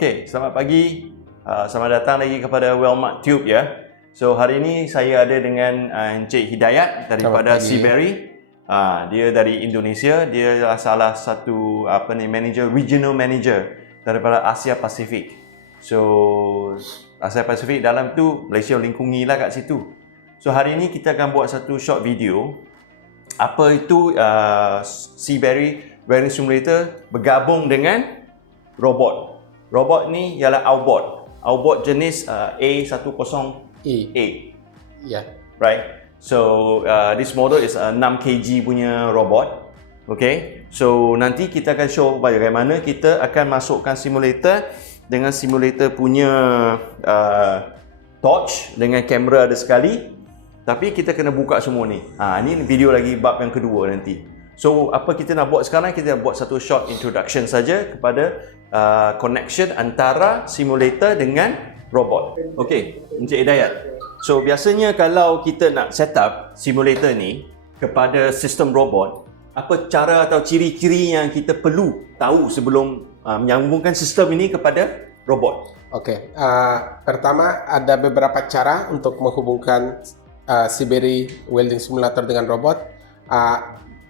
Okey, selamat pagi. Selamat datang lagi kepada Wellmart Tube ya. So hari ini saya ada dengan Encik Hidayat daripada Seaberry. Dia dari Indonesia. Dia adalah salah satu regional manager daripada Asia Pasifik. So Asia Pasifik dalam tu Malaysia lingkungi lah kat situ. So hari ini kita akan buat satu short video. Apa itu Seaberry Wearing Simulator bergabung dengan robot. Robot ni ialah Owbot jenis A10A. Yeah. Right. So this model is a 6 kg punya robot. Okay. So nanti kita akan show bagaimana kita akan masukkan simulator dengan simulator punya torch dengan kamera ada sekali. Tapi kita kena buka semua ni. Ini video lagi bab yang kedua nanti. So apa kita nak buat sekarang, kita buat satu short introduction saja kepada connection antara simulator dengan robot. Okey, Encik Hidayat. So biasanya kalau kita nak set up simulator ni kepada sistem robot, apa cara atau ciri-ciri yang kita perlu tahu sebelum menyambungkan sistem ini kepada robot? Okey, pertama ada beberapa cara untuk menghubungkan Seaberry Welding Simulator dengan robot.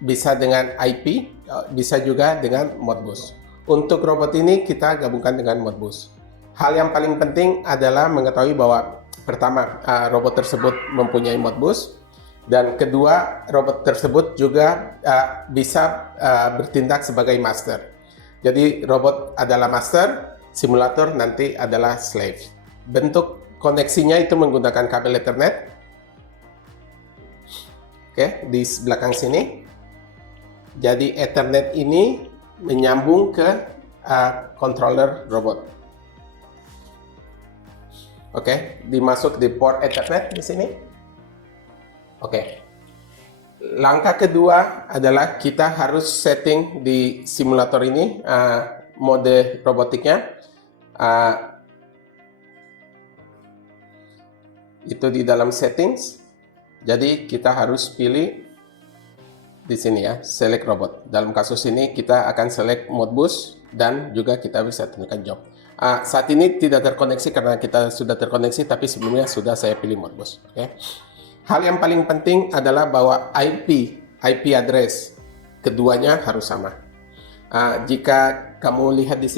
Bisa dengan IP, bisa juga dengan Modbus. Untuk robot ini kita gabungkan dengan Modbus. Hal yang paling penting adalah mengetahui bahwa pertama, robot tersebut mempunyai Modbus, dan kedua, robot tersebut juga bisa bertindak sebagai master. Jadi robot adalah master, simulator nanti adalah slave. Bentuk koneksinya itu menggunakan kabel Ethernet. Oke, di belakang sini. Jadi Ethernet ini menyambung ke controller robot. Oke, dimasuk di port Ethernet di sini. Oke. Langkah kedua adalah kita harus setting di simulator ini mode robotiknya. Itu di dalam settings. Jadi kita harus pilih di sini ya, select robot. Dalam kasus ini kita akan select Modbus dan juga kita bisa tentukan job. Saat ini tidak terkoneksi karena kita sudah terkoneksi, tapi sebelumnya sudah saya pilih Modbus. Okay. Hal yang paling penting adalah bahwa IP address keduanya harus sama. Jika kamu lihat di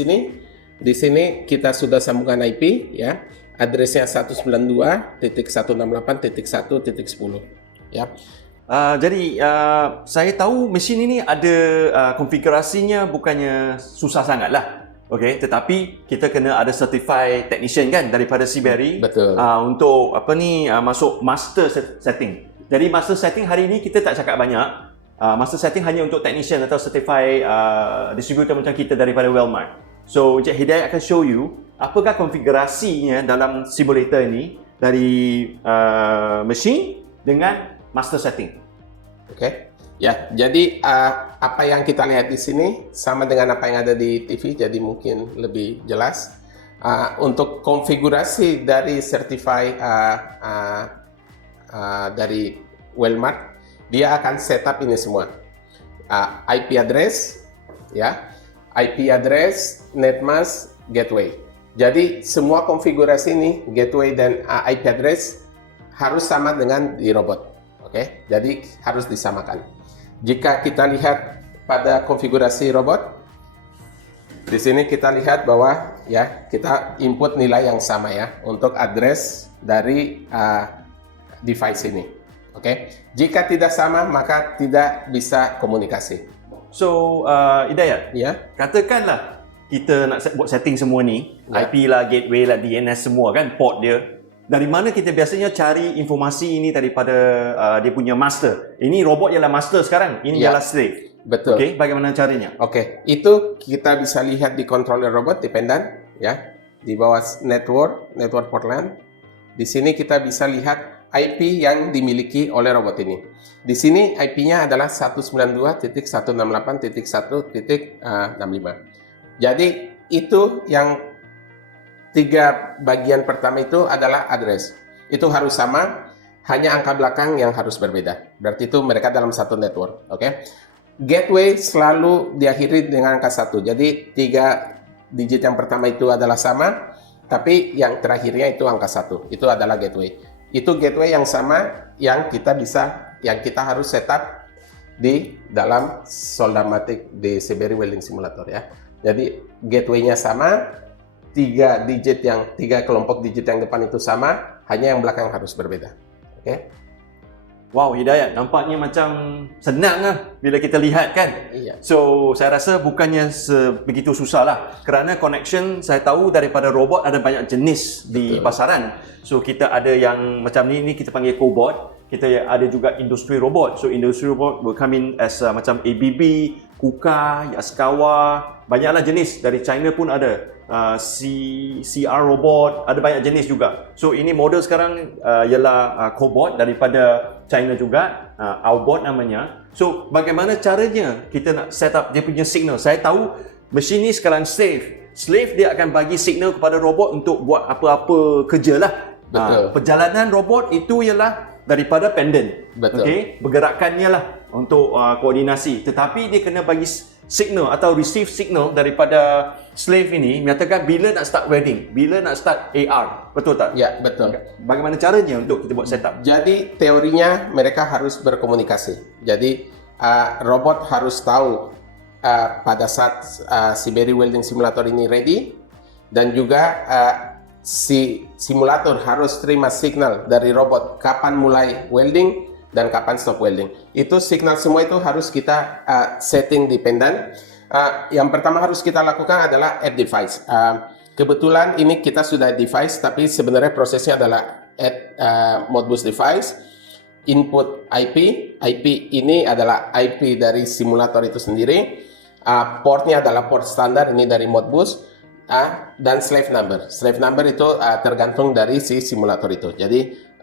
sini kita sudah sambungkan IP ya. Addressnya 192.168.1.10 ya. Jadi saya tahu mesin ini ada konfigurasinya bukannya susah sangat lah. Okay, tetapi kita kena ada certified technician kan daripada Seaberry. Betul. Untuk masuk master setting. Jadi master setting hari ini kita tak cakap banyak. Master setting hanya untuk technician atau certified distributor macam kita daripada Wellmart. So Encik Hidayat akan show you apakah konfigurasinya dalam simulator ini dari mesin dengan master setting. Oke. Ya, jadi apa yang kita lihat di sini sama dengan apa yang ada di TV, jadi mungkin lebih jelas. Untuk konfigurasi dari certified dari Wellmart, dia akan setup ini semua. IP address, ya, IP address, netmask, gateway. Jadi semua konfigurasi ini, gateway dan IP address harus sama dengan di robot. Oke, jadi harus disamakan. Jika kita lihat pada konfigurasi robot, di sini kita lihat bahwa ya kita input nilai yang sama ya untuk address dari device ini. Oke, jika tidak sama maka tidak bisa komunikasi. So Hidayat, Ya, katakanlah kita nak buat setting semua ni, Ya. IP lah, gateway lah, DNS semua kan, port dia. Dari mana kita biasanya cari informasi ini daripada dia punya master? Ini robot ialah master sekarang, ini Ya. ialah slave. betul. Okey, bagaimana caranya? Oke, itu kita bisa lihat di controller robot dependent ya. Di bawah network port LAN. Di sini kita bisa lihat IP yang dimiliki oleh robot ini. Di sini IP-nya adalah 192.168.1.65. Jadi itu yang 3 bagian pertama itu adalah address. Itu harus sama, hanya angka belakang yang harus berbeda. Berarti itu mereka dalam satu network. Oke. Gateway selalu diakhiri dengan angka 1. Jadi 3 digit yang pertama itu adalah sama, tapi yang terakhirnya itu angka 1. Itu adalah gateway. Itu gateway yang sama yang kita harus setup di dalam Soldarmatic di Siberia Welding Simulator ya. Jadi gateway-nya sama, 3 kelompok digit yang depan itu sama, hanya yang belakang harus berbeda. Oke? Wow, Hidayat, nampaknya macam senang lah bila kita lihat kan. Iya. So, saya rasa bukannya begitu susah lah. Kerana connection, saya tahu daripada robot ada banyak jenis di pasaran. So, kita ada yang macam ni kita panggil cobot. Kita ada juga industri robot. So, industri robot will come in as macam ABB, KUKA, Yaskawa. Banyaklah jenis. Dari China pun ada. CR robot, ada banyak jenis juga. So ini model sekarang ialah cobot daripada China juga, Aubot namanya. So bagaimana caranya kita nak set up dia punya signal? Saya tahu mesin ni sekarang slave dia akan bagi signal kepada robot untuk buat apa-apa kerja lah. Betul. Perjalanan robot itu ialah daripada pendant. Betul. Okay? Bergerakannya lah untuk koordinasi. Tetapi dia kena bagi signal atau receive signal daripada slave ini menyatakan bila nak start welding, bila nak start AR. Betul tak? Ya, betul. Bagaimana caranya untuk kita buat setup? Jadi teorinya mereka harus berkomunikasi. Jadi robot harus tahu pada saat Siberia Welding Simulator ini ready, dan juga si simulator harus terima signal dari robot kapan mulai welding dan kapan stop welding. Itu signal semua itu harus kita setting di pendant. Yang pertama harus kita lakukan adalah add device. Kebetulan ini kita sudah device, tapi sebenarnya prosesnya adalah add Modbus device, input IP. IP ini adalah IP dari simulator itu sendiri. Portnya adalah port standar, ini dari Modbus. Dan slave number. Slave number itu tergantung dari si simulator itu. Jadi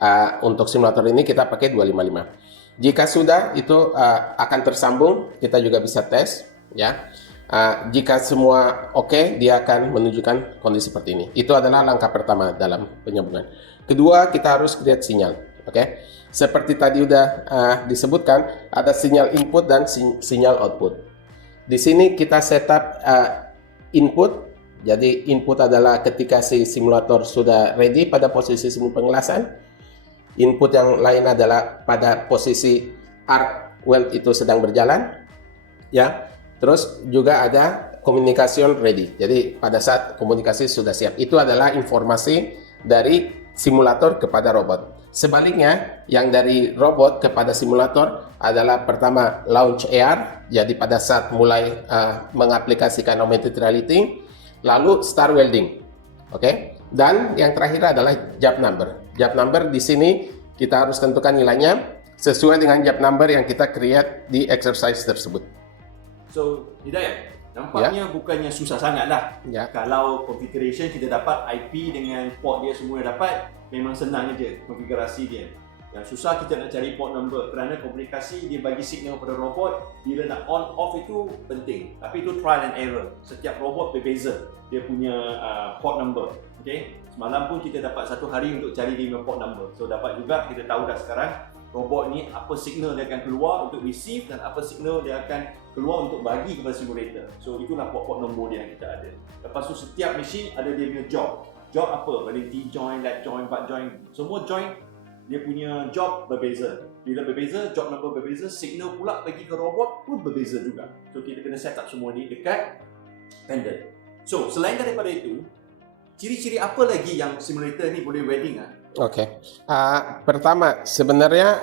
untuk simulator ini kita pakai 255. Jika sudah itu akan tersambung, kita juga bisa tes ya. Jika semua oke, dia akan menunjukkan kondisi seperti ini. Itu adalah langkah pertama dalam penyambungan. Kedua, kita harus create sinyal. Oke. Seperti tadi udah disebutkan, ada sinyal input dan sinyal output. Di sini kita setup input. Jadi input adalah ketika si simulator sudah ready pada posisi sebelum pengelasan. Input yang lain adalah pada posisi arc weld itu sedang berjalan, ya. Terus juga ada communication ready. Jadi pada saat komunikasi sudah siap, itu adalah informasi dari simulator kepada robot. Sebaliknya, yang dari robot kepada simulator adalah pertama launch AR. Jadi pada saat mulai mengaplikasikan augmented reality, lalu start welding, oke. Dan yang terakhir adalah job number. Job number di sini kita harus tentukan nilainya sesuai dengan job number yang kita create di exercise tersebut. So, Hidayat, nampaknya bukannya susah sangat lah. Ya. Kalau configuration kita dapat IP dengan port dia semua dapat, memang senang je konfigurasi dia. Yang susah kita nak cari port number, kerana komunikasi dia bagi signal pada robot bila nak on off itu penting. Tapi itu trial and error. Setiap robot berbeza dia punya port number. Okay? Semalam pun kita dapat 1 hari untuk cari 5 port number. So dapat juga, kita tahu dah sekarang robot ni apa signal dia akan keluar untuk receive dan apa signal dia akan keluar untuk bagi kepada simulator. So itulah port nombor dia yang kita ada. Lepas tu setiap mesin ada dia punya job. Job apa? Ada T-joint, lat joint, butt joint. Semua joint dia punya job berbeza. Bila berbeza, job number berbeza, signal pula pergi ke robot pun berbeza juga. So kita kena set up semua ni dekat pendant. So selain daripada itu, ciri-ciri apa lagi yang simulator ni boleh welding? Oke. Pertama, sebenarnya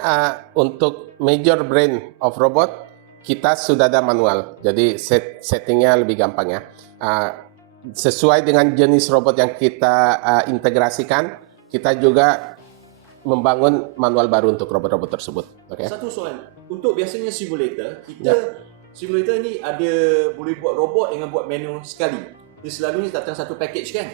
untuk major brain of robot kita sudah ada manual. Jadi settingnya lebih gampang ya. Sesuai dengan jenis robot yang kita integrasikan, kita juga membangun manual baru untuk robot-robot tersebut. Okay. Satu soalan, untuk biasanya simulator, simulator ni ada boleh buat robot dengan buat manual sekali. Dia selalunya datang satu package kan?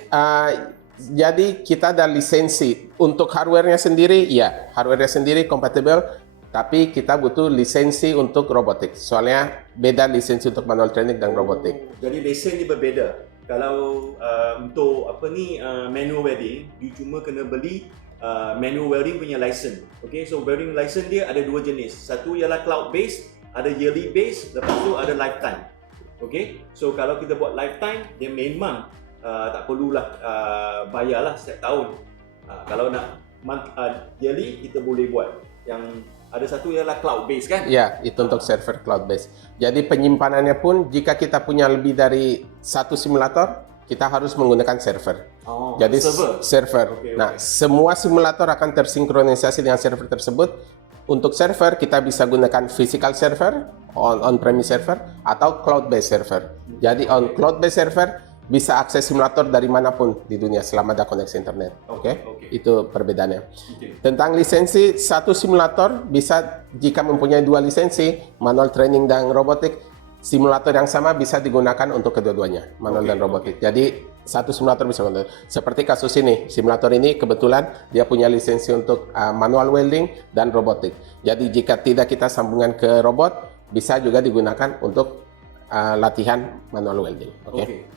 Jadi kita ada lisensi untuk hardware-nya sendiri, ya hardware-nya sendiri compatible, tapi kita butuh lisensi untuk robotik. Soalnya beda lisensi untuk manual training dan robotik. Jadi lesen ni berbeda. Kalau untuk manual welding, you cuma kena beli manual welding punya license. Okay, so welding license dia ada 2 jenis. Satu ialah cloud based, ada yearly based, lepas tu ada lifetime. Okay, so kalau kita buat lifetime, dia memang tak perlulah bayarlah setiap tahun. Kalau nak yearly, kita boleh buat. Yang ada satu ialah cloud base kan? Ya, itu untuk server cloud base. Jadi penyimpanannya pun jika kita punya lebih dari satu simulator, kita harus menggunakan server. Oh, jadi Okay, server. Nah, semua simulator akan tersinkronisasi dengan server tersebut. Untuk server kita bisa gunakan physical server, on-premise server, atau cloud-based server. Jadi on cloud-based server bisa akses simulator dari manapun di dunia selama ada koneksi internet. Oke? Itu perbedaannya. Tentang lisensi, satu simulator bisa jika mempunyai dua lisensi, manual training dan robotik, simulator yang sama bisa digunakan untuk kedua-duanya, manual dan robotik. Jadi satu simulator bisa menggunakan. Seperti kasus ini, simulator ini kebetulan dia punya lisensi untuk manual welding dan robotik. Jadi jika tidak kita sambungan ke robot, bisa juga digunakan untuk latihan manual welding. Oke.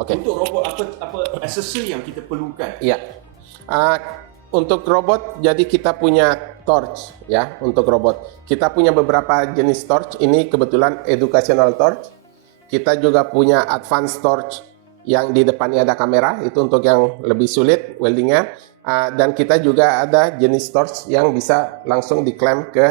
Untuk robot apa aksesori yang kita perlukan? Iya. Untuk robot, jadi kita punya torch ya untuk robot. Kita punya beberapa jenis torch. Ini kebetulan educational torch. Kita juga punya advanced torch yang di depannya ada kamera, itu untuk yang lebih sulit weldingnya. Dan kita juga ada jenis torch yang bisa langsung diklaim ke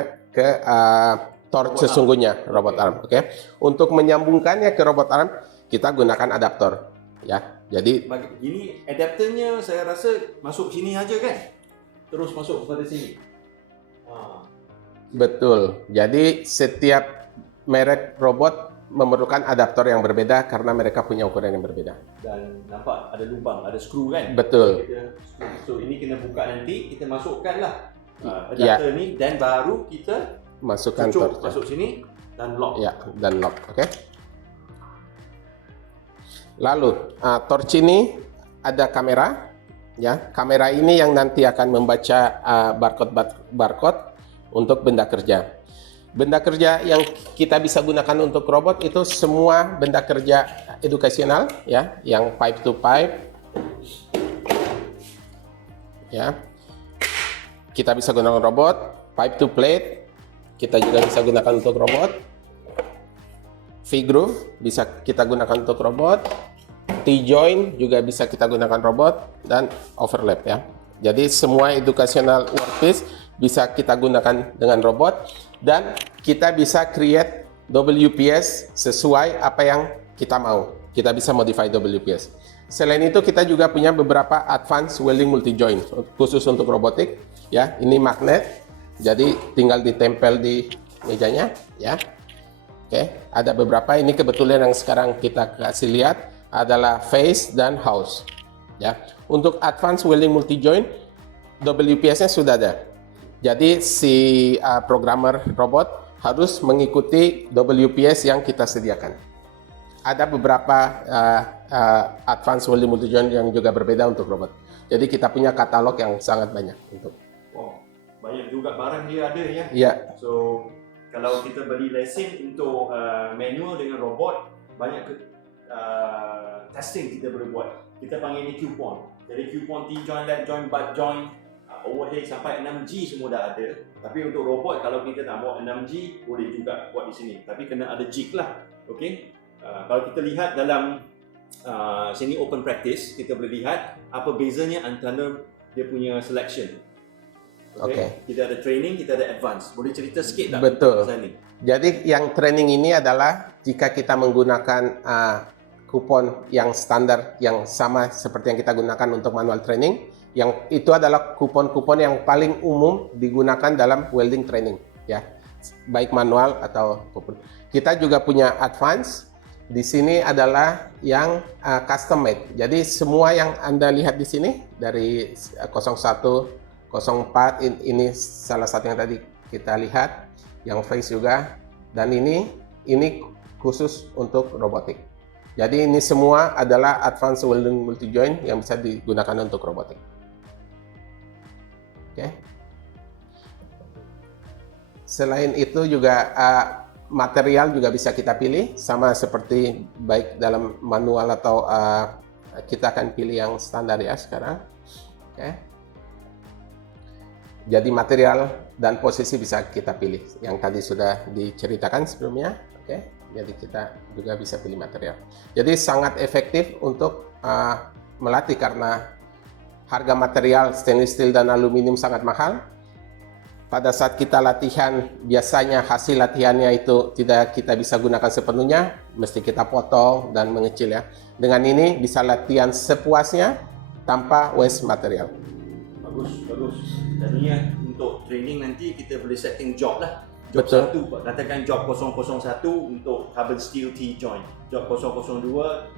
torch sesungguhnya robot arm. Oke. Untuk menyambungkannya ke robot arm, kita gunakan adaptor. Ya, jadi ini adapternya saya rasa masuk sini aja kan? Terus masuk pada sini. Betul. Jadi setiap merek robot memerlukan adaptor yang berbeda karena mereka punya ukuran yang berbeda. Dan nampak ada lubang, ada skru kan? Betul. So ini kena buka nanti, kita masukkanlah adapter ni dan baru kita masukkan torch torch. masuk sini dan lock. Ya, dan lock. Oke. Lalu torch ini ada kamera, ya. Kamera ini yang nanti akan membaca barcode untuk benda kerja. Benda kerja yang kita bisa gunakan untuk robot itu semua benda kerja edukasional, ya, yang pipe to pipe, ya. Kita bisa gunakan robot, pipe to plate, kita juga bisa gunakan untuk robot. V-groove bisa kita gunakan untuk robot, T-joint juga bisa kita gunakan robot, dan overlap ya. Jadi semua educational workpiece bisa kita gunakan dengan robot dan kita bisa create WPS sesuai apa yang kita mau. Kita bisa modify WPS. Selain itu kita juga punya beberapa advanced welding multi-joint khusus untuk robotik ya. Ini magnet. Jadi tinggal ditempel di mejanya ya. Oke, ada beberapa, ini kebetulan yang sekarang kita kasih lihat adalah face dan house. Ya, untuk advanced welding multi-joint, WPS-nya sudah ada. Jadi si programmer robot harus mengikuti WPS yang kita sediakan. Ada beberapa advanced welding multi-joint yang juga berbeda untuk robot. Jadi kita punya katalog yang sangat banyak untuk. Wow, banyak juga barang dia ada ya. Iya. So kalau kita beli lesen untuk manual dengan robot, banyak testing kita boleh buat. Kita panggil ni coupon. Jadi coupon T-joint, lat joint, butt joint, overhead sampai 6G semua dah ada. Tapi untuk robot, kalau kita nak buat 6G, boleh juga buat di sini. Tapi kena ada jig lah. Okay? Kalau kita lihat dalam sini open practice, kita boleh lihat apa bezanya antara dia punya selection. Okay. Kita ada training, kita ada advance. Boleh cerita sikit tak? Betul. Jadi yang training ini adalah jika kita menggunakan kupon yang standar yang sama seperti yang kita gunakan untuk manual training, yang itu adalah kupon-kupon yang paling umum digunakan dalam welding training ya, baik manual atau kupon. Kita juga punya advance. Di sini adalah yang custom made. Jadi semua yang Anda lihat di sini dari 01, 04 ini salah satu yang tadi kita lihat, yang face juga, dan ini khusus untuk robotik. Jadi ini semua adalah advanced welding multi-joint yang bisa digunakan untuk robotik. Oke. Selain itu juga material juga bisa kita pilih, sama seperti baik dalam manual atau kita akan pilih yang standar ya sekarang. Oke. Jadi material dan posisi bisa kita pilih yang tadi sudah diceritakan sebelumnya. Oke. Jadi kita juga bisa pilih material. Jadi sangat efektif untuk melatih karena harga material stainless steel dan aluminium sangat mahal. Pada saat kita latihan, biasanya hasil latihannya itu tidak kita bisa gunakan sepenuhnya, mesti kita potong dan mengecil ya. Dengan ini bisa latihan sepuasnya tanpa waste material. Bagus, bagus. Jadinya untuk training nanti kita boleh setting job lah. Job Betul. 1, katakan job 001 untuk carbon steel T-joint. Job 002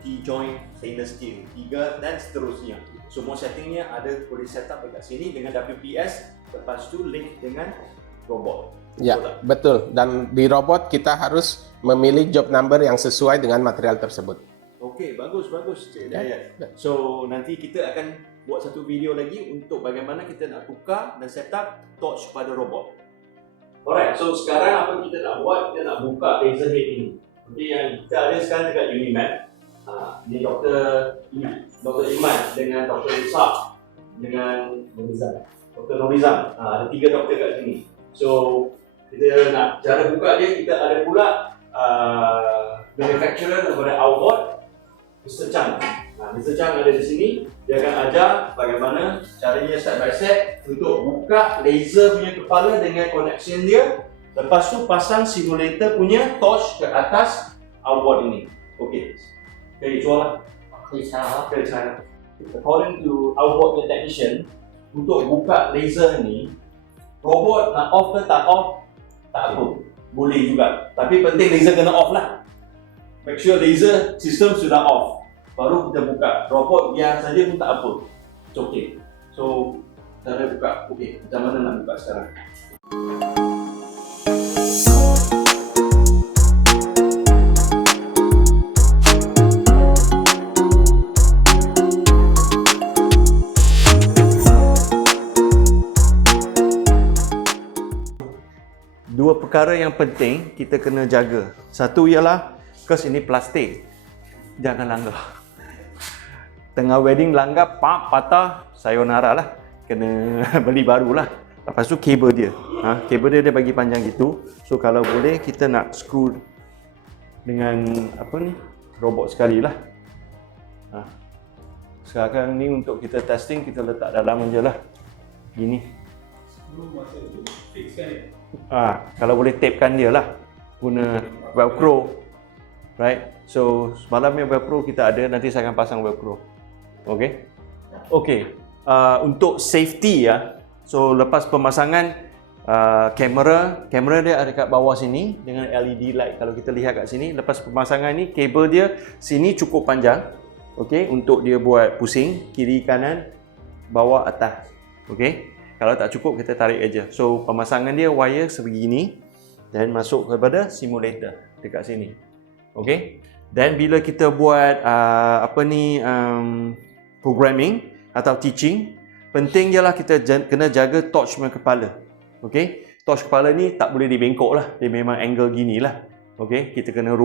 T-joint stainless steel. 3 dan seterusnya. Semua settingnya ada boleh set up dekat sini dengan WPS. Lepas tu link dengan robot. Ya, betul. Dan di robot kita harus memilih job number yang sesuai dengan material tersebut. Okey, bagus, bagus Cik Hidayat. So, nanti kita akan buat satu video lagi untuk bagaimana kita nak tukar dan set up torch pada robot. Alright, so sekarang apa kita nak buat? Kita nak buka laser head ini. Okey, yang kita ada sekarang dekat Unimed. Ini Dr. Iman dengan Dr. Ishak dengan Dr. Norizam. Ada 3 doktor kat sini. So, kita nak cara buka dia, kita ada pula manufacturer daripada Outboard, Mr. Chang. Mr. Chang ada di sini. Dia akan ajar bagaimana caranya step by step untuk buka laser punya kepala dengan connection dia. Lepas tu pasang simulator punya torch ke atas outboard ini. Okey. 可以做了，可以拆了，可以拆了。According to outboard technician, untuk buka laser ni, robot nak off ke tak off, tak apa. Boleh juga. Tapi penting laser kena off lah. Make sure laser system sudah off. Baru kita buka. Robot biar saja pun tak apa. It's okay. So, cara buka. Okay, macam mana nak buka sekarang? Dua perkara yang penting kita kena jaga. Satu ialah, because ini plastik, jangan langgar. Tengah wedding langgar, patah, sayonara lah. Kena beli baru lah. Lepas tu kabel dia. Kabel dia bagi panjang gitu. So kalau boleh kita nak screw dengan apa ni, robot sekali lah. Sekarang ni untuk kita testing, kita letak dalam je lah. Gini. Kalau boleh tapekan dia lah, guna velcro, right? So semalamnya velcro kita ada, nanti saya akan pasang velcro. Okay? Okay. Untuk safety ya, so lepas pemasangan kamera dia ada kat bawah sini dengan LED light. Kalau kita lihat kat sini, lepas pemasangan ni kabel dia sini cukup panjang, okay, untuk dia buat pusing kiri kanan, bawah atas, okay. Kalau tak cukup, kita tarik aja. So, pemasangan dia wire sebegini dan masuk kepada simulator dekat sini. Okey. Dan bila kita buat programming atau teaching, penting ialah kita kena jaga torch punya kepala. Okey. Torch kepala ni tak boleh dibengkok lah. Dia memang angle gini lah. Okey. Kita kena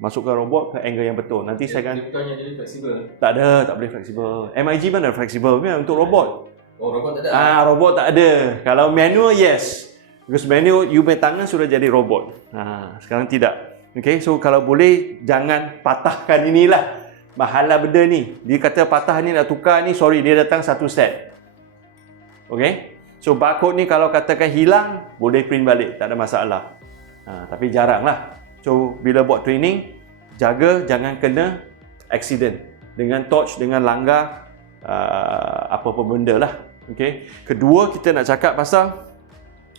masukkan robot ke angle yang betul. Nanti saya akan... Bukannya jadi fleksibel? Tak ada, tak boleh fleksibel. MIG mana fleksibel? Untuk robot. Oh, robot tak ada? Robot tak ada. Kalau manual, yes. Because manual, you punya tangan sudah jadi robot. Sekarang tidak. Okay, so kalau boleh, jangan patahkan inilah. Mahalah benda ni. Dia kata patah ni nak tukar ni, sorry, dia datang satu set. Okay. So, barcode ni kalau katakan hilang, boleh print balik. Tak ada masalah. Tapi jarang lah. So, bila buat training, jaga jangan kena accident. Dengan torch, dengan langgar, apa-apa benda lah. Okay. Kedua, kita nak cakap pasal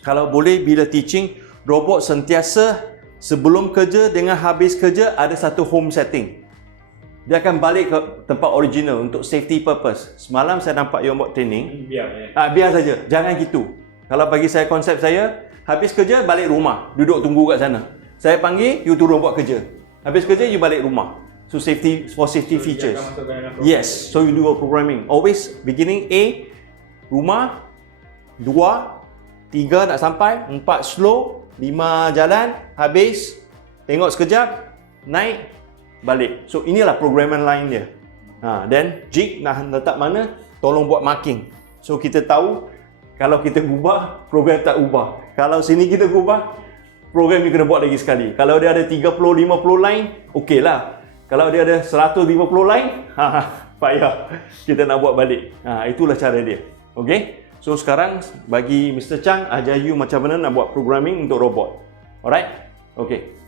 kalau boleh bila teaching, robot sentiasa sebelum kerja dengan habis kerja ada satu home setting. Dia akan balik ke tempat original untuk safety purpose. Semalam saya nampak you buat training. Biar saja, jangan gitu. Kalau bagi saya, konsep saya, habis kerja balik rumah, duduk tunggu kat sana. Saya panggil, you turun buat kerja. Habis kerja you balik rumah. So safety, for safety features. Yes, so you do a programming. Always beginning A, rumah, 2, 3 nak sampai, 4 slow, 5 jalan, habis, tengok sekejap, naik, balik. So inilah programming line dia. Then jig nak letak mana, tolong buat marking. So kita tahu kalau kita ubah, program tak ubah. Kalau sini kita ubah, program you kena buat lagi sekali. Kalau dia ada 30-50 line, okey lah. Kalau dia ada 150 line, payah kita nak buat balik. Itulah cara dia. Okey? So sekarang bagi Mr. Chang ajar you macam mana nak buat programming untuk robot. Alright? Okey.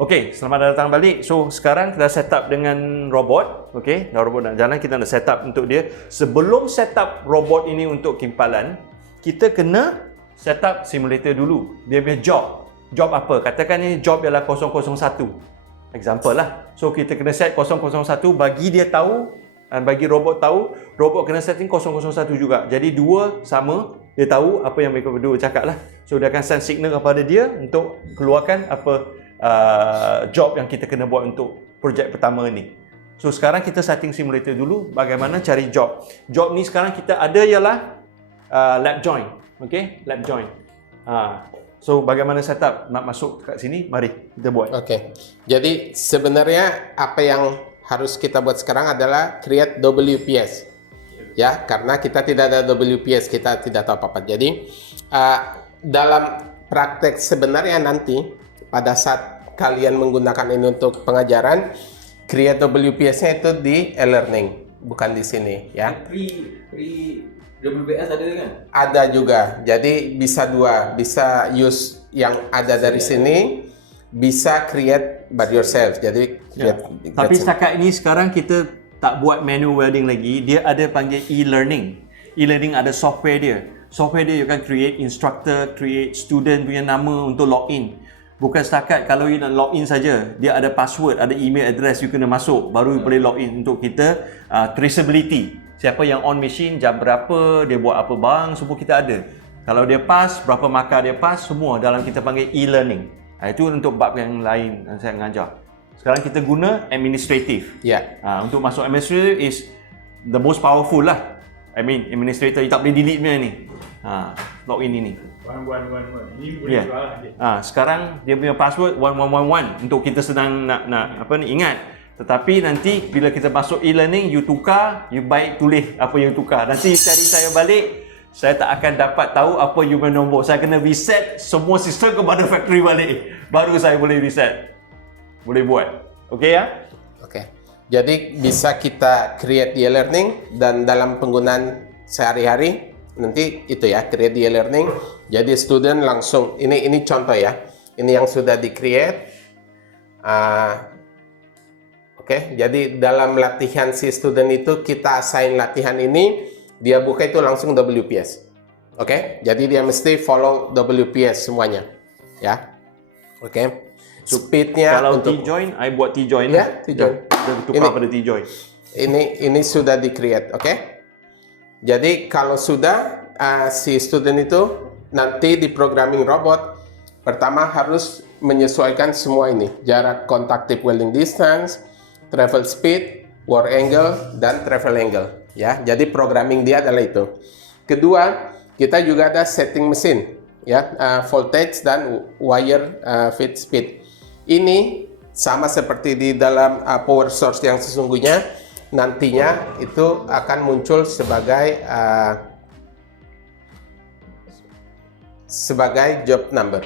Okey, selamat datang balik. So sekarang kita set up dengan robot. Okey, dah robot nak jalan, kita nak set up untuk dia. Sebelum set up robot ini untuk kimpalan, kita kena set up simulator dulu. Dia punya job. Job apa? Katakan ni job ialah 001. Example lah. So kita kena set 001 bagi dia tahu, bagi robot tahu, robot kena setting 001 juga. Jadi dua sama, dia tahu apa yang mereka berdua cakap lah. So dia akan send signal kepada dia untuk keluarkan apa job yang kita kena buat untuk projek pertama ni. So sekarang kita setting simulator dulu bagaimana cari job. Job ni sekarang kita ada ialah lap join. Okey, lap join. So bagaimana setup nak masuk kat sini? Mari kita buat. Okey. Jadi sebenarnya apa yang harus kita buat sekarang adalah create WPS. Ya, karena kita tidak ada WPS, kita tidak tahu apa-apa. Jadi dalam praktek sebenarnya nanti pada saat kalian menggunakan ini untuk pengajaran, create WPS-nya itu di e-learning, bukan di sini ya. WPS ada kan? Ada juga. Jadi bisa dua, bisa use yang ada dari sini, bisa create by yourself. Jadi create, Tapi setakat ini sekarang kita tak buat manual welding lagi. Dia ada panggil e-learning. E-learning ada software dia. Software dia you akan create instructor, create student punya nama untuk login. Bukan setakat kalau you nak login saja, dia ada password, ada email address you kena masuk baru you boleh login. Untuk kita traceability, siapa yang on machine, jam berapa, dia buat apa bang, semua kita ada. Kalau dia pass, berapa markah dia pass, semua dalam kita panggil e-learning. Itu untuk bab yang lain yang saya mengajar. Sekarang kita guna administrative. Untuk masuk administrative is the most powerful lah. I mean administrator, you tak boleh delete punya ni. Login ini. 1111. Ini boleh jual lah. Sekarang dia punya password 1111 untuk kita senang nak apa ni ingat. Tetapi nanti bila kita masuk e-learning, you tukar, you baik tulis apa yang tukar. Nanti cari saya balik, saya tak akan dapat tahu apa you punya nombor. Saya kena reset semua sistem kepada factory balik. Baru saya boleh reset. Boleh buat. Okey ya? Okey. Jadi bisa kita create di e-learning dan dalam penggunaan sehari-hari nanti itu ya, create di e-learning. Jadi student langsung ini contoh ya. Ini yang sudah di-create. Oke, jadi dalam latihan si student itu kita assign latihan ini, dia buka itu langsung WPS. Oke, jadi dia mesti follow WPS semuanya. Ya. Oke. Speednya kalau untuk T-join, I buat T-join. Ya, T-join. Dia tukar pada T-join. Ini sudah di-create, oke? Jadi kalau sudah si student itu nanti di programming robot pertama harus menyesuaikan semua ini, jarak kontak tip welding distance, travel speed, work angle, dan travel angle. Ya, jadi programming dia adalah itu. Kedua, kita juga ada setting mesin, ya, voltage dan wire feed speed. Ini sama seperti di dalam power source yang sesungguhnya, nantinya itu akan muncul sebagai job number.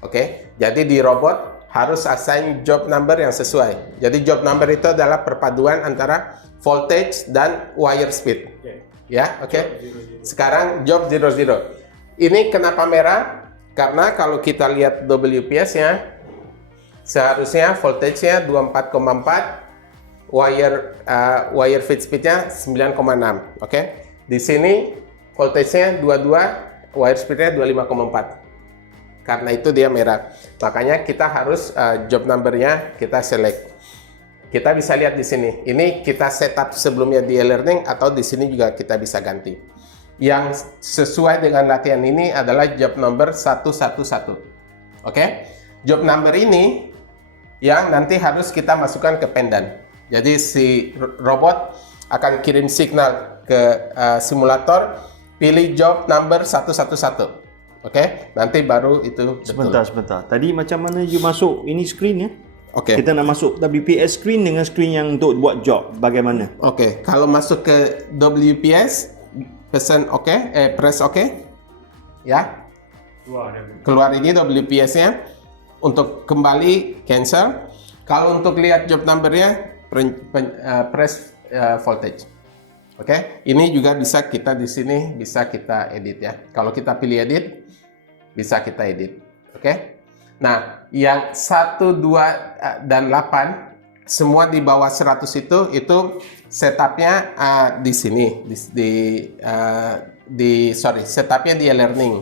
Oke, jadi di robot harus assign job number yang sesuai. Jadi job number itu adalah perpaduan antara voltage dan wire speed. Ya, oke. Sekarang job 00. Ini kenapa merah? Karena kalau kita lihat WPS-nya, seharusnya voltage-nya 24,4, wire feed speed-nya 9,6. Oke. Di sini voltage-nya 22, wire speed-nya 25,4. Karena itu dia merah. Makanya kita harus job number-nya kita select. Kita bisa lihat di sini. Ini kita setup sebelumnya di e-learning atau di sini juga kita bisa ganti. Yang sesuai dengan latihan ini adalah job number 111. Oke? Job number ini yang nanti harus kita masukkan ke pendan. Jadi si robot akan kirim signal ke simulator, pilih job number 111. Oke? Nanti baru itu betul. Sebentar. Tadi macam mana you masuk ini screen ya? Oke. Kita nak masuk WPS screen dengan screen yang untuk buat job. Bagaimana? Oke. Kalau masuk ke WPS, pesan oke, press oke. Ya. Keluar ini WPS-nya. Untuk kembali cancel. Kalau untuk lihat job number-nya press voltage. Oke, ini juga bisa kita di sini bisa kita edit ya. Kalau kita pilih edit, bisa kita edit. Oke. Nah, yang 1, 2 dan 8 semua di bawah 100 itu setupnya di sini setupnya di e-learning.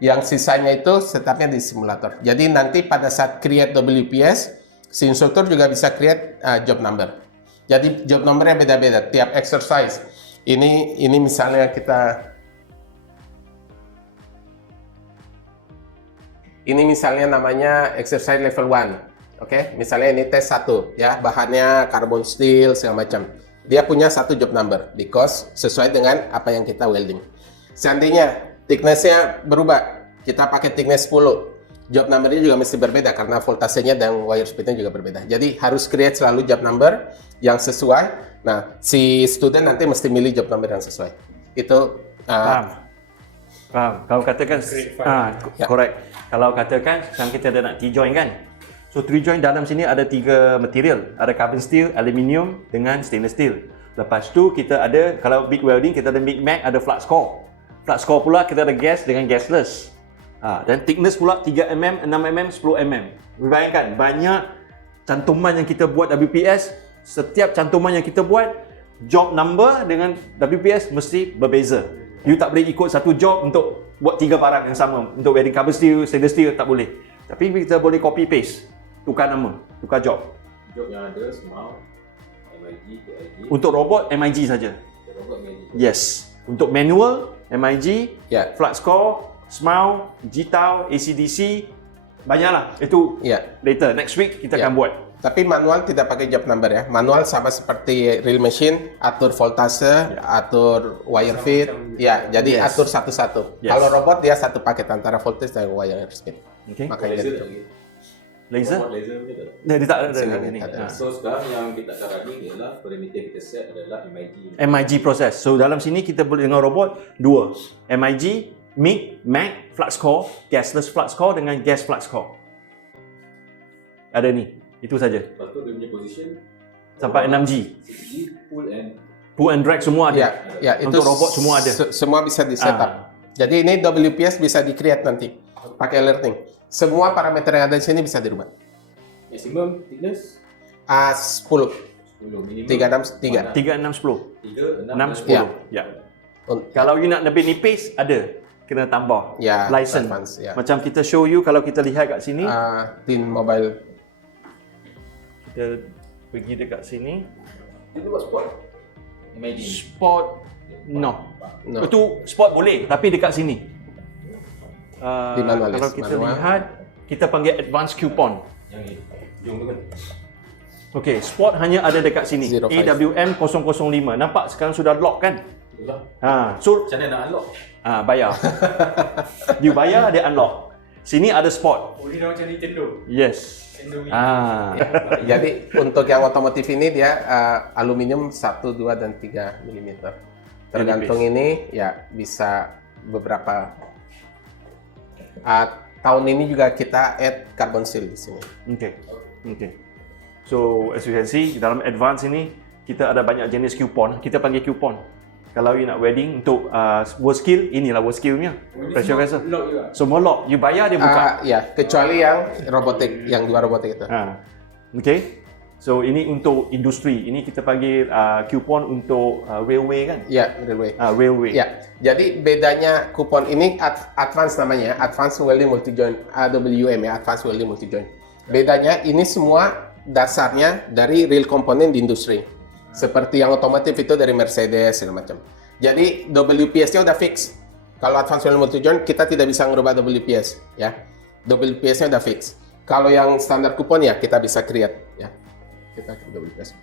Yang sisanya itu setupnya di simulator. Jadi nanti pada saat create WPS, si instruktur juga bisa create job number. Jadi job numbernya beda-beda tiap exercise. Ini misalnya ini misalnya namanya exercise level 1. Oke, misalnya ini tes 1 ya, bahannya carbon steel segala macam. Dia punya satu job number because sesuai dengan apa yang kita welding. Seandainya thickness-nya berubah, kita pakai thickness 10. Job number-nya juga mesti berbeda karena voltasenya dan wire speed-nya juga berbeda. Jadi harus create selalu job number yang sesuai. Nah, si student nanti mesti milih job number yang sesuai. Itu Paham. Kalau katakan correct. Kalau katakan sekarang kita ada nak T-joint kan. So T-joint dalam sini ada 3 material. Ada carbon steel, aluminium dengan stainless steel. Lepas tu kita ada, kalau big welding kita ada big mag, ada flux core. Flux core pula kita ada gas dengan gasless. Dan thickness pula 3 mm, 6 mm, 10 mm. Bayangkan banyak cantuman yang kita buat WPS. Setiap cantuman yang kita buat, job number dengan WPS mesti berbeza. You tak boleh ikut satu job untuk buat 3 barang yang sama. Untuk welding carbon steel, stainless steel tak boleh. Tapi kita boleh copy paste, tukar nama, tukar job. Job yang ada semua MIG ke IG. Untuk robot MIG saja. Robot MIG. Yes. Untuk manual MIG, Ya. flux core, SMAU, GTAU, ACDC, banyaklah. Itu later next week kita akan buat. Tapi manual tidak pakai job number ya. Manual sama seperti real machine, atur voltase, atur wire feed. Ya, jadi atur satu-satu. Yes. Kalau robot dia satu paket antara voltage dan wire speed. Okay. Makanya Laser jadi tak lagi. Laser? Robot laser macam tu. Dia tak ada Sini, sini. tak ada. So sekarang yang kita akan running ialah parameter kita set adalah MIG. MIG proses. So dalam sini kita boleh dengan robot 2. MIG, MIG, MAG, flux core, gasless flux core dengan gas flux core. Ada ni. Itu saja. Lepas tu dia punya position Sampai 6G. 6G, pull and Drag semua ada. Ya, itu Untuk robot semua ada. semua bisa di setup. Jadi ini WPS bisa di create nanti pakai alerting. Semua parameter yang ada di sini bisa dirubah. maximum thickness 10, 10, minimum 363. 3, 6, 10. 3, 6, 10. 10. Ya. Kalau you nak lebih nipis, ada. Kena tambah. Ya, License. advance, ya. Macam kita show you, kalau kita lihat kat sini. Tin mobile. Kita pergi dekat sini. Dia buat spot. MIG. Spot, no. No. Itu spot boleh, tapi dekat sini. Di manual Kalau list, kita manual. lihat, kita panggil advanced coupon. Yang ni. Jom tu kan. Okey, spot hanya ada dekat sini. 05. AWM 005. Nampak sekarang sudah lock kan? Itulah. So Macam mana nak unlock? bayar. You bayar, dia unlock. Sini ada spot. Oh, ni dah macam Nintendo. Yes. Nintendo Wii. Jadi untuk yang otomotif ini dia aluminium 1, 2 dan 3 mm. Tergantung ini ya bisa beberapa. Tahun ini juga kita add carbon steel di sini. Okay. So as you can see, dalam advance ini kita ada banyak jenis coupon. Kita panggil coupon. Kalau you nak wedding untuk work skill, inilah work skillnya. Pressure vessel. Lock juga. Semua lock. You bayar, dia buka. Ya, kecuali yang robotik, yang 2 robotik itu. Okay. So ini untuk industri. Ini kita panggil coupon untuk railway kan? Ya, railway. Railway. Ya, jadi bedanya kupon ini advance namanya, Advanced Welding Multi Joint, AWM ya, Advanced Welding Multi Joint. Bedanya ini semua dasarnya dari real komponen di industri. Seperti yang otomotif itu dari Mercedes segala macam. Jadi WPS-nya udah fix. Kalau Advanced Welding Multi Joint kita tidak bisa merubah WPS ya. WPS-nya udah fix. Kalau yang standar kupon ya kita bisa create ya. Kita create WPS.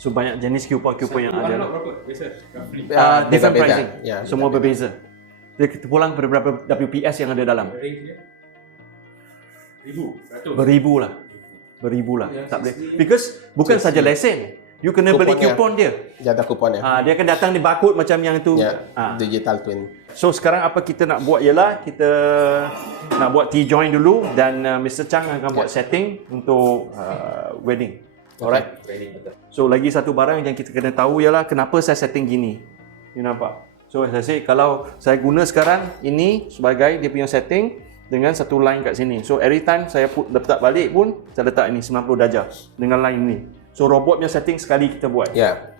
So banyak jenis coupon-coupon yang Unlock ada. berapa? Biasa. Roughly. Different Beda-beda. pricing. Ya, Semua berbeza. Jadi kita pulang pada berapa WPS yang ada dalam. Range dia. 1,000, 100. Beribu lah. Yang Tak boleh. sini- Because bukan saja lesen. You kena beli Kuponnya. kupon dia. Dia ada kuponnya. Dia akan datang di barcode macam yang tu. Ya, digital twin. So sekarang apa kita nak buat ialah kita nak buat T-join dulu dan Mr. Chang akan buat setting untuk wedding. Alright. So lagi satu barang yang kita kena tahu ialah kenapa saya setting gini. You nampak? So as I say, kalau saya guna sekarang ini sebagai dia punya setting dengan satu line kat sini. So every time saya letak balik pun saya letak ini 90 darjah dengan line ini. So robot punya setting sekali kita buat. Ya.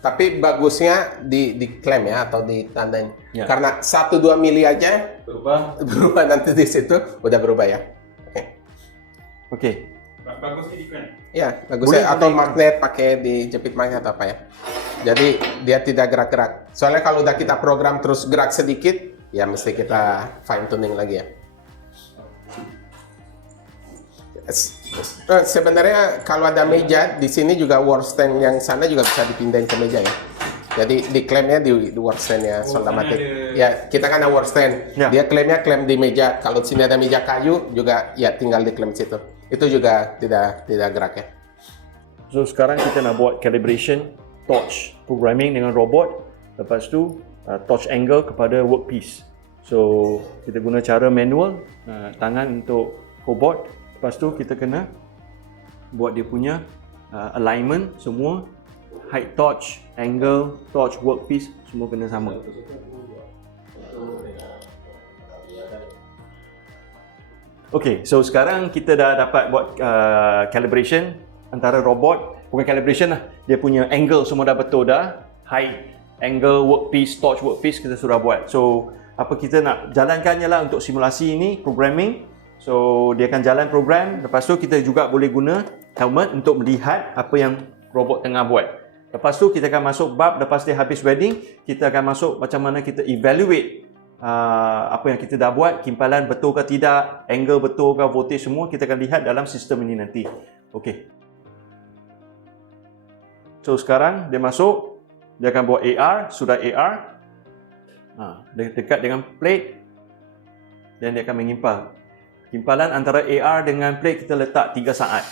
Tapi bagusnya di klaim ya atau ditandain. Ya. Karena 1-2 mili aja berubah nanti di situ udah berubah ya. Okey. Bagus ni iklan. Ya, Boleh, bagusnya atau boleh. magnet pakai dijepit magnet atau apa ya. Jadi dia tidak gerak-gerak. Soalnya kalau udah kita program terus gerak sedikit, ya mesti kita fine tuning lagi ya. Sebenarnya kalau ada meja di sini juga workstand yang sana juga bisa dipindahin ke meja ya. Jadi diklaimnya di workstandnya Soldamatic. Ya kita kan ada workstand. Ya. Dia klaimnya klaim di meja. Kalau di sini ada meja kayu juga ya tinggal diklaim situ. Itu juga tidak gerak ya. So sekarang kita nak buat calibration torch programming dengan robot. Lepas tu torch angle kepada workpiece. So kita guna cara manual, tangan untuk robot. Lepas tu kita kena buat dia punya alignment semua, height torch, angle, torch, workpiece semua kena sama. Okay, so sekarang kita dah dapat buat calibration antara robot, bukan calibration lah, dia punya angle semua dah betul dah, height, angle, workpiece, torch, workpiece kita sudah buat. So apa kita nak jalankan ialah untuk simulasi ini, programming. So dia akan jalan program, lepas tu kita juga boleh guna helmet untuk melihat apa yang robot tengah buat. Lepas tu kita akan masuk bab, lepas dia habis wedding, kita akan masuk macam mana kita evaluate apa yang kita dah buat, kimpalan betul ke tidak, angle betul ke, voltage semua kita akan lihat dalam sistem ini nanti. Okey. So sekarang dia masuk, dia akan buat AR, sudah AR. Dia dekat dengan plate dan dia akan mengimpal. Kimpalan antara AR dengan plate kita letak 3 saat.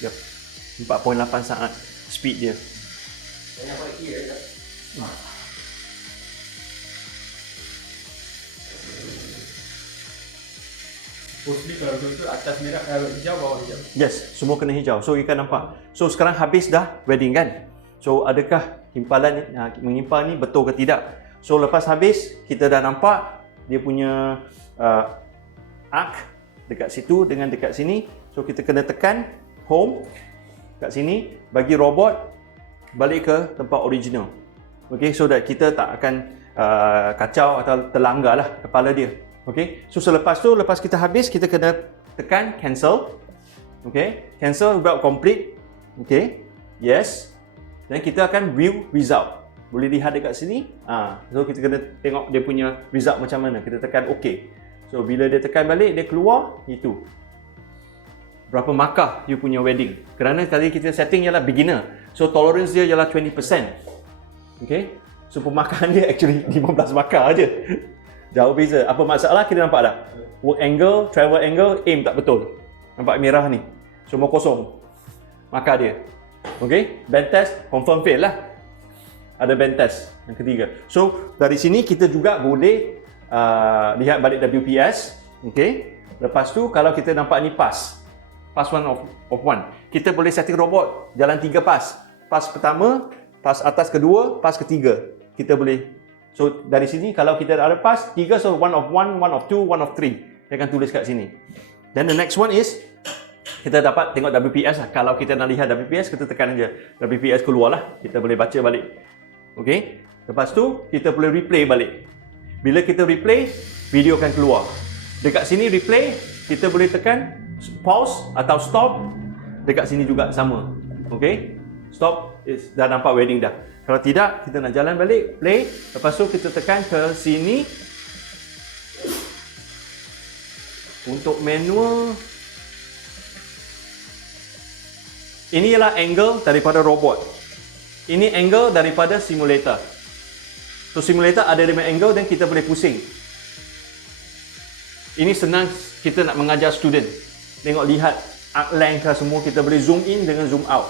Ya, 4.8 saat speed dia. Mostly kalau betul atas merah, hijau, bawah hijau. Yes, semua kena hijau. So you kan nampak. So sekarang habis dah wedding kan. So adakah himpalan mengimpal ni betul ke tidak? So lepas habis kita dah nampak dia punya arc dekat situ dengan dekat sini. So kita kena tekan home kat sini bagi robot balik ke tempat original. Okay, so that kita tak akan kacau atau terlanggar lah kepala dia. Okay, so selepas tu, lepas kita habis, kita kena tekan cancel. Okay, cancel about complete. Okay, yes. Dan kita akan view result. Boleh lihat dekat sini. So kita kena tengok dia punya result macam mana. Kita tekan OK. So bila dia tekan balik, dia keluar itu. Berapa markah you punya wedding. Kerana tadi kita setting ialah beginner. So tolerance dia ialah 20%. Okay, so pemarkahan dia actually 15 markah aja. Jauh beza. Apa masalah kita nampak dah? Work angle, travel angle, aim tak betul. Nampak merah ni. Semua kosong. Markah dia. Okay, band test confirm fail lah. Ada band test yang ketiga. So dari sini kita juga boleh lihat balik WPS. Okay, lepas tu kalau kita nampak ni pass one of one, kita boleh setting robot jalan 3 pass. Pass pertama, pass atas kedua, pass ketiga. Kita boleh. So dari sini kalau kita ada pass 3, so 1 of 1, 1 of 2, 1 of 3. Dia akan tulis kat sini. Then the next one is kita dapat tengok WPS lah. Kalau kita nak lihat WPS, kita tekan aja WPS keluar lah. Kita boleh baca balik. Okay. Lepas tu kita boleh replay balik. Bila kita replay, video akan keluar. Dekat sini replay, kita boleh tekan pause atau stop. Dekat sini juga sama. Okay. Stop is dah nampak wedding dah. Kalau tidak, kita nak jalan balik, play. Lepas tu kita tekan ke sini. Untuk manual, ini ialah angle daripada robot. Ini angle daripada simulator. So simulator ada 5 angle dan kita boleh pusing. Ini senang kita nak mengajar student. Tengok lihat arc length semua, kita boleh zoom in dengan zoom out.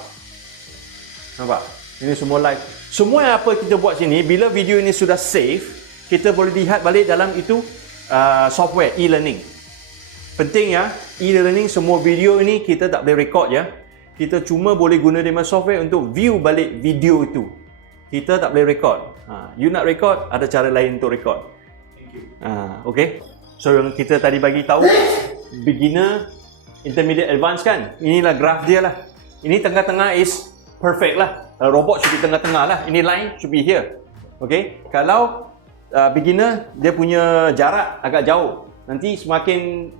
Nampak? Ini semua live. Semua apa kita buat sini, bila video ini sudah save, kita boleh lihat balik dalam itu software e-learning. Penting ya, e-learning semua video ini kita tak boleh record ya. Kita cuma boleh guna dengan software untuk view balik video itu. Kita tak boleh record. You nak record, ada cara lain untuk record. Thank you. Okay. So yang kita tadi bagi tahu, beginner, intermediate, advanced kan? Inilah graph dia lah. Ini tengah-tengah is perfect lah. Robot should be tengah-tengah lah. Ini line should be here. Okay. Kalau beginner, dia punya jarak agak jauh. Nanti semakin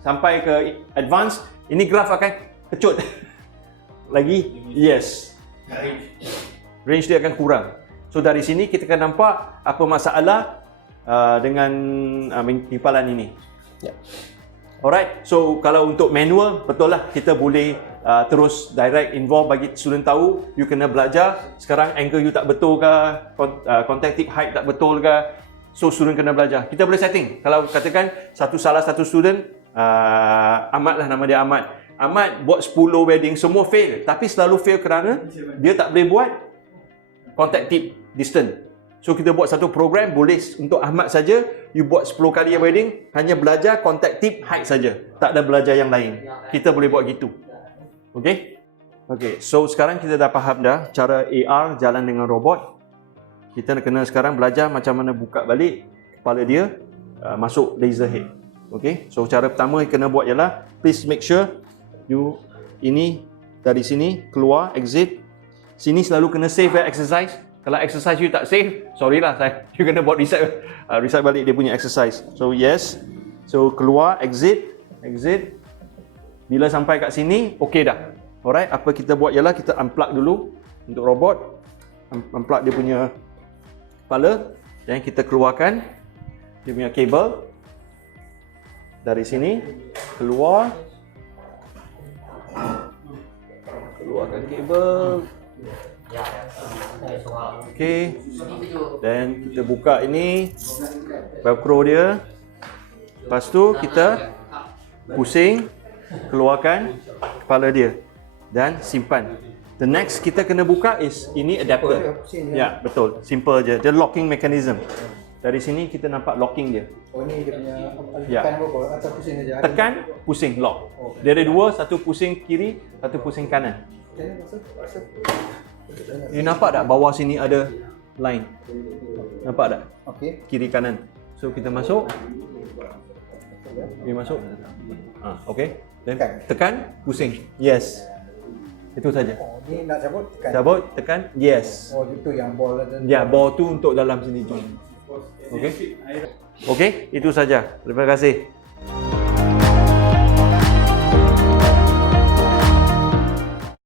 sampai ke advance, ini graf akan kecut lagi. Yes, range dia akan kurang. So dari sini kita akan nampak apa masalah dengan timpalan ini. Alright, so kalau untuk manual, betul lah kita boleh terus direct involve bagi student tahu, you kena belajar sekarang angle you tak betul ke, contact tip height tak betul ke. So student kena belajar. Kita boleh setting. Kalau katakan salah satu student, Ahmad lah nama dia, Ahmad. Ahmad buat 10 wedding, semua fail. Tapi selalu fail kerana dia tak boleh buat contact tip distance. So kita buat satu program boleh untuk Ahmad saja. You buat 10 kali wedding, hanya belajar contact tip height saja. Tak ada belajar yang lain. Kita boleh buat gitu. Okay? Okay, so sekarang kita dah faham dah cara AR jalan dengan robot. Kita kena sekarang belajar macam mana buka balik kepala dia masuk laser head. Okay, so cara pertama yang kena buat ialah please make sure you ini dari sini keluar exit. Sini selalu kena save exercise. Kalau exercise you tak save, sorry lah, you kena buat reset balik dia punya exercise. So yes, so keluar exit. Bila sampai kat sini, okay dah. Alright, apa kita buat ialah kita unplug dulu untuk robot. Unplug dia punya kepala dan kita keluarkan dia punya kabel dari sini, keluarkan kabel. Okey, dan kita buka ini velcro dia. Lepas tu kita pusing, keluarkan kepala dia dan simpan. The next kita kena buka is ini adapter. Ya, betul. Simple je. Dia locking mechanism. Dari sini kita nampak locking dia. Oh, ini dia punya Ya. tekan apa atau pusing saja. Tekan, pusing, lock. Dia ada dua, satu pusing kiri, satu pusing kanan. You nampak tak bawah sini ada line? Nampak tak? Okey. Kiri kanan. So kita masuk. Dia masuk. Okey. Then tekan, pusing. Yes. Itu saja. Oh, ni nak cabut tekan. Cabut, tekan, yes. Oh, itu yang ball ada. Ya, bawah tu untuk dalam sini. Okey. Okey, itu saja. Terima kasih.